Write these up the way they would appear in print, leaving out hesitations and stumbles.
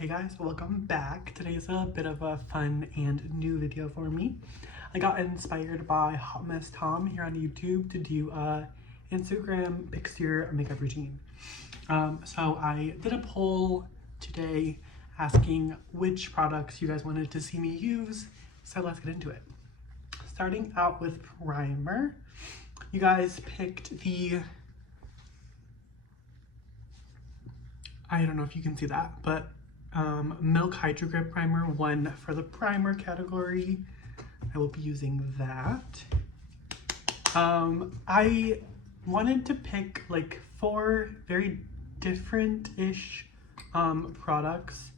Hey guys, welcome back. Today's a bit of a fun and new video for me. I got inspired by HauteMessTom here on YouTube to do a Instagram picture makeup routine. So I did a poll today asking which products you guys wanted to see me use, so let's get into it. Starting out with primer, you guys picked the, I don't know if you can see that, but Milk Hydro Grip Primer, one for the primer category. I will be using that. I wanted to pick like 4 very different-ish products.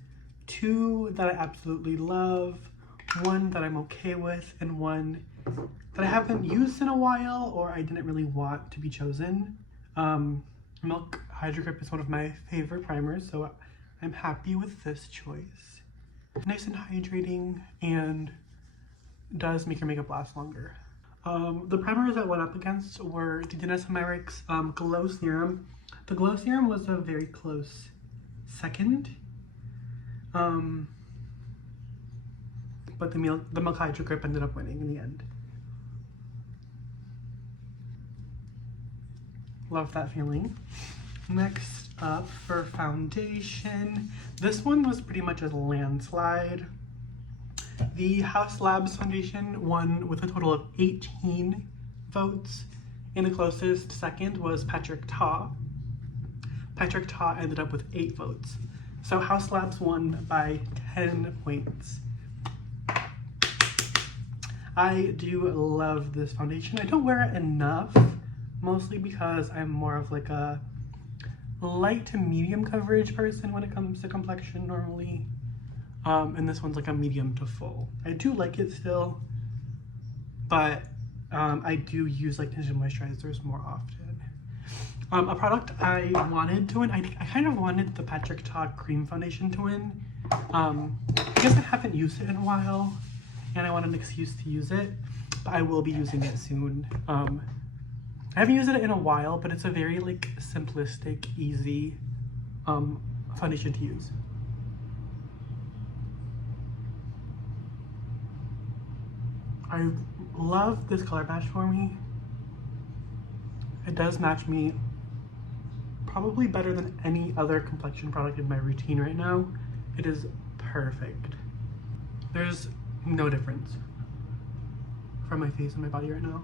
2 that I absolutely love, 1 that I'm okay with, and 1 that I haven't used in a while or I didn't really want to be chosen. Milk Hydro Grip is one of my favorite primers, so I'm happy with this choice. Nice and hydrating and does make your makeup last longer. The primers I went up against were the Danessa Myricks Glow Serum. The Glow Serum was a very close second. But the Milk Hydro Grip ended up winning in the end. Love that feeling. Next up for foundation, this one was pretty much a landslide. The Haus Labs foundation won with a total of 18 votes, and the closest second was Patrick Ta. Patrick Ta ended up with 8 votes. So Haus Labs won by 10 points. I do love this foundation. I don't wear it enough, mostly because I'm more of like a light to medium coverage person when it comes to complexion normally. And this one's like a medium to full. I do like it still, but I do use like tinted moisturizers more often. A product I wanted to win, I kind of wanted the Patrick Ta cream foundation to win. Because I haven't used it in a while and I want an excuse to use it, but I will be using it soon. I haven't used it in a while, but it's a very like simplistic, easy foundation to use. I love this color match for me. It does match me probably better than any other complexion product in my routine right now. It is perfect. There's no difference from my face and my body right now.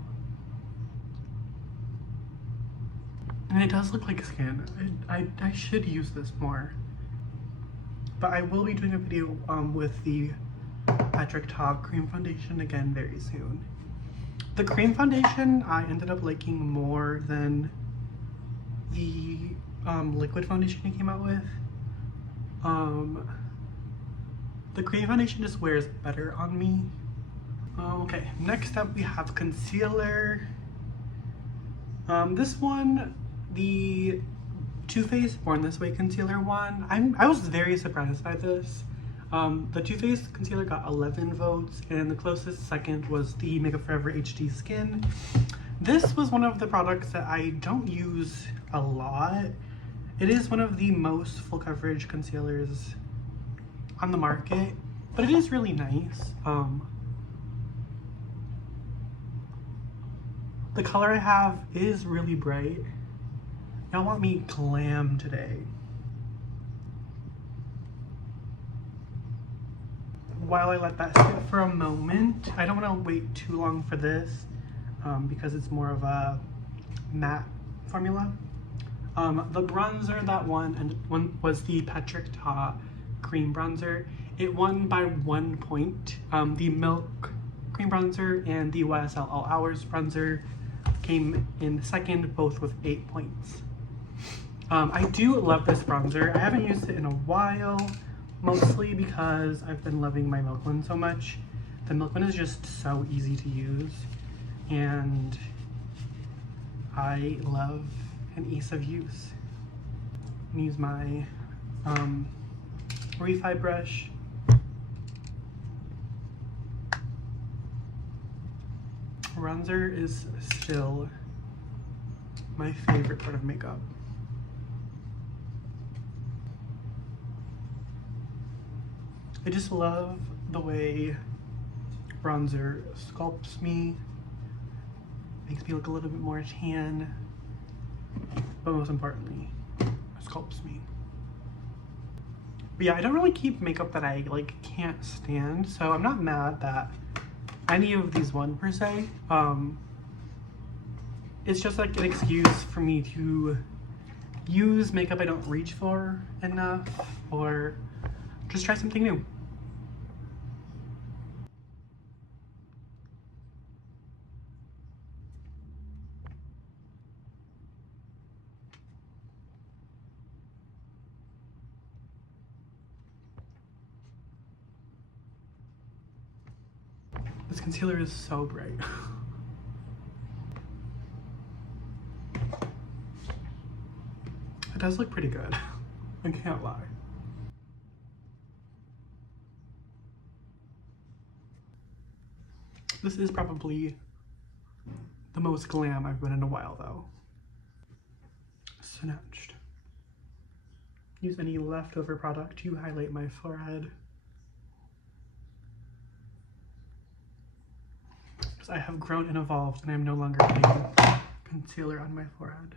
And it does look like skin. I should use this more. But I will be doing a video with the Patrick Ta cream foundation again very soon. The cream foundation I ended up liking more than the liquid foundation he came out with. The cream foundation just wears better on me. Okay, next up we have concealer. This one, the Too Faced Born This Way concealer one, I was very surprised by this. The Too Faced concealer got 11 votes, and the closest second was the Makeup Forever HD Skin. This was one of the products that I don't use a lot. It is one of the most full coverage concealers on the market, but it is really nice. The color I have is really bright. Y'all want me glam today. While I let that sit for a moment, I don't want to wait too long for this because it's more of a matte formula. The bronzer that won was the Patrick Ta cream bronzer. It won by 1 point. The Milk cream bronzer and the YSL All Hours bronzer came in second, both with 8 points. I do love this bronzer. I haven't used it in a while, mostly because I've been loving my Milk one so much. The Milk one is just so easy to use, and I love an ease of use. I'm gonna use my Refi brush. Bronzer is still my favorite part of makeup. I just love the way bronzer sculpts me, makes me look a little bit more tan, but most importantly, sculpts me. But yeah, I don't really keep makeup that I like can't stand, so I'm not mad that any of these won per se. It's just like an excuse for me to use makeup I don't reach for enough, or just try something new. This concealer is so bright. It does look pretty good. I can't lie. This is probably the most glam I've been in a while though. Snatched. Use any leftover product to highlight my forehead. Because I have grown and evolved and I'm no longer putting concealer on my forehead.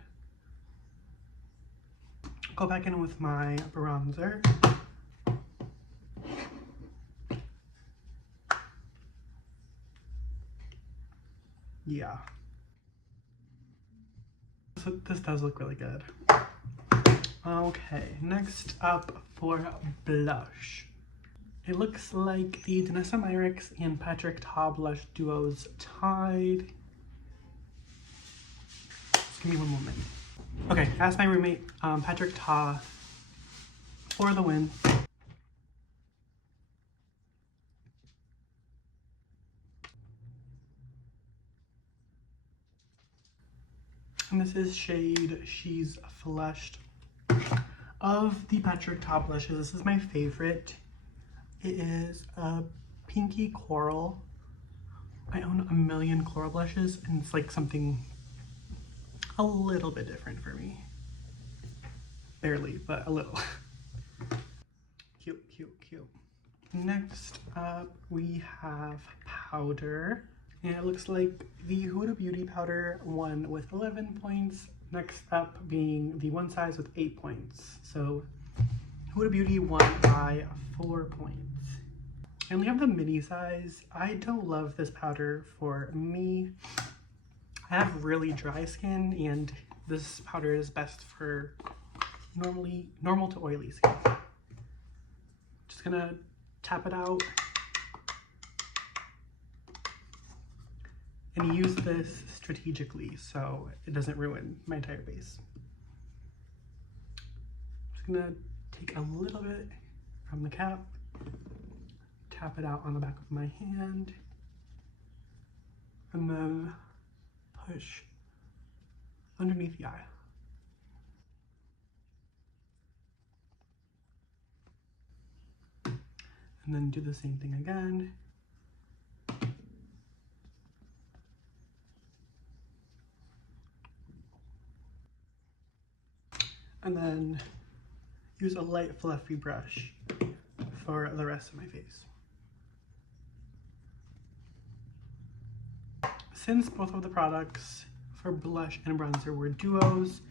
Go back in with my bronzer. Yeah. So this does look really good. Okay, next up for blush. It looks like the Danessa Myricks and Patrick Ta blush duos tied. Just give me one moment. Okay, asked my roommate, Patrick Ta, for the win. And this is shade She's Flushed. Of the Patrick Ta blushes, this is my favorite. It is a pinky coral. I own a million coral blushes and it's like something a little bit different for me. Barely, but a little. Cute, cute, cute. Next up, we have powder. And it looks like the Huda Beauty powder won with 11 points. Next up being the one size with 8 points. So Huda Beauty won by 4 points. I only have the mini size. I don't love this powder for me. I have really dry skin and this powder is best for normal to oily skin. Just gonna tap it out and use this strategically so it doesn't ruin my entire base. Just gonna take a little bit from the cap, tap it out on the back of my hand, and then push underneath the eye. And then do the same thing again. And then use a light fluffy brush for the rest of my face. Since both of the products for blush and bronzer were duos,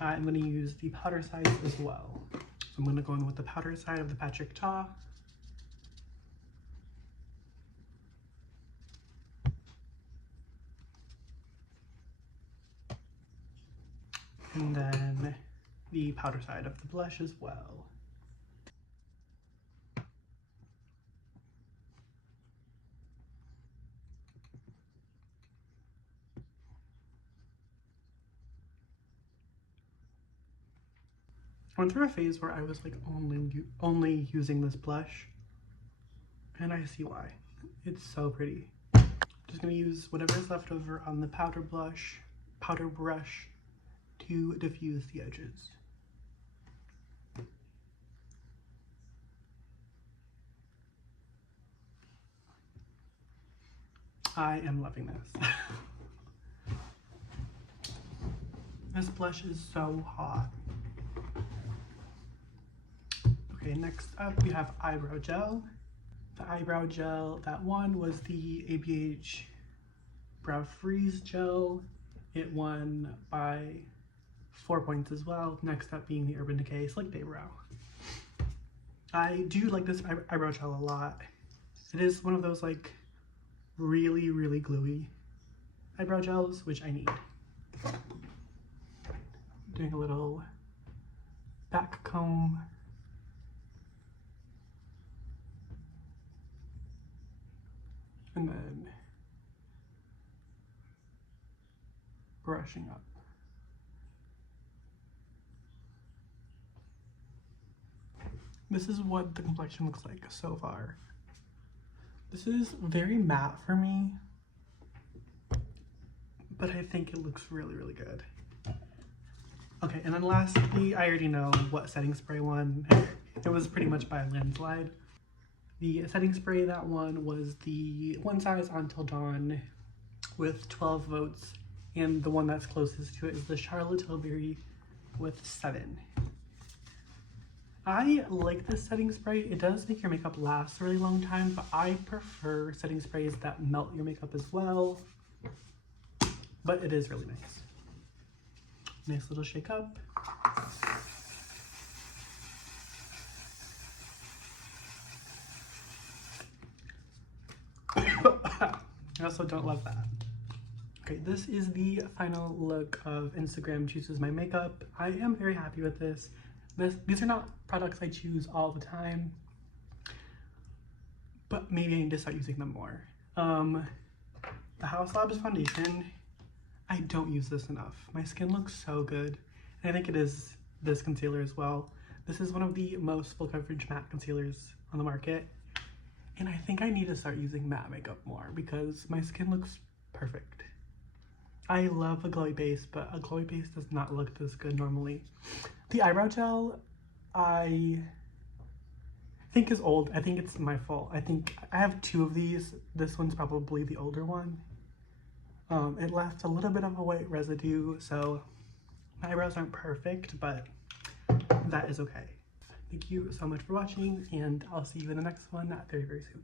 I'm going to use the powder side as well. So I'm going to go in with the powder side of the Patrick Ta. And then the powder side of the blush as well. I went through a phase where I was like only using this blush, and I see why. It's so pretty. Just gonna use whatever is left over on the powder brush to diffuse the edges. I am loving this. This blush is so hot. Okay, next up we have eyebrow gel. The eyebrow gel, that one was the ABH Brow Freeze Gel. It won by 4 points as well. Next up being the Urban Decay Slick Day Brow. I do like this eyebrow gel a lot. It is one of those like really, really gluey eyebrow gels, which I need. Doing a little back comb. And then brushing up. This is what the complexion looks like so far. This is very matte for me, but I think it looks really, really good. Okay, and then lastly, I already know what setting spray won. It was pretty much by a landslide. The setting spray, that one was the One Size Until Dawn with 12 votes, and the one that's closest to it is the Charlotte Tilbury with 7. I like this setting spray. It does make your makeup last a really long time, but I prefer setting sprays that melt your makeup as well. But it is really nice. Nice little shake up. I also don't love that. Okay, this is the final look of Instagram Chooses My Makeup. I am very happy with this. These are not products I choose all the time, but maybe I need to start using them more. The House Labs foundation, I don't use this enough. My skin looks so good, and I think it is this concealer as well. This is one of the most full coverage matte concealers on the market, and I think I need to start using matte makeup more because my skin looks perfect. I love a glowy base, but a glowy base does not look this good normally. The eyebrow gel, I think is old. I think it's my fault. I think I have 2 of these. This one's probably the older one. It left a little bit of a white residue, so my eyebrows aren't perfect, but that is okay. Thank you so much for watching, and I'll see you in the next one very, very soon.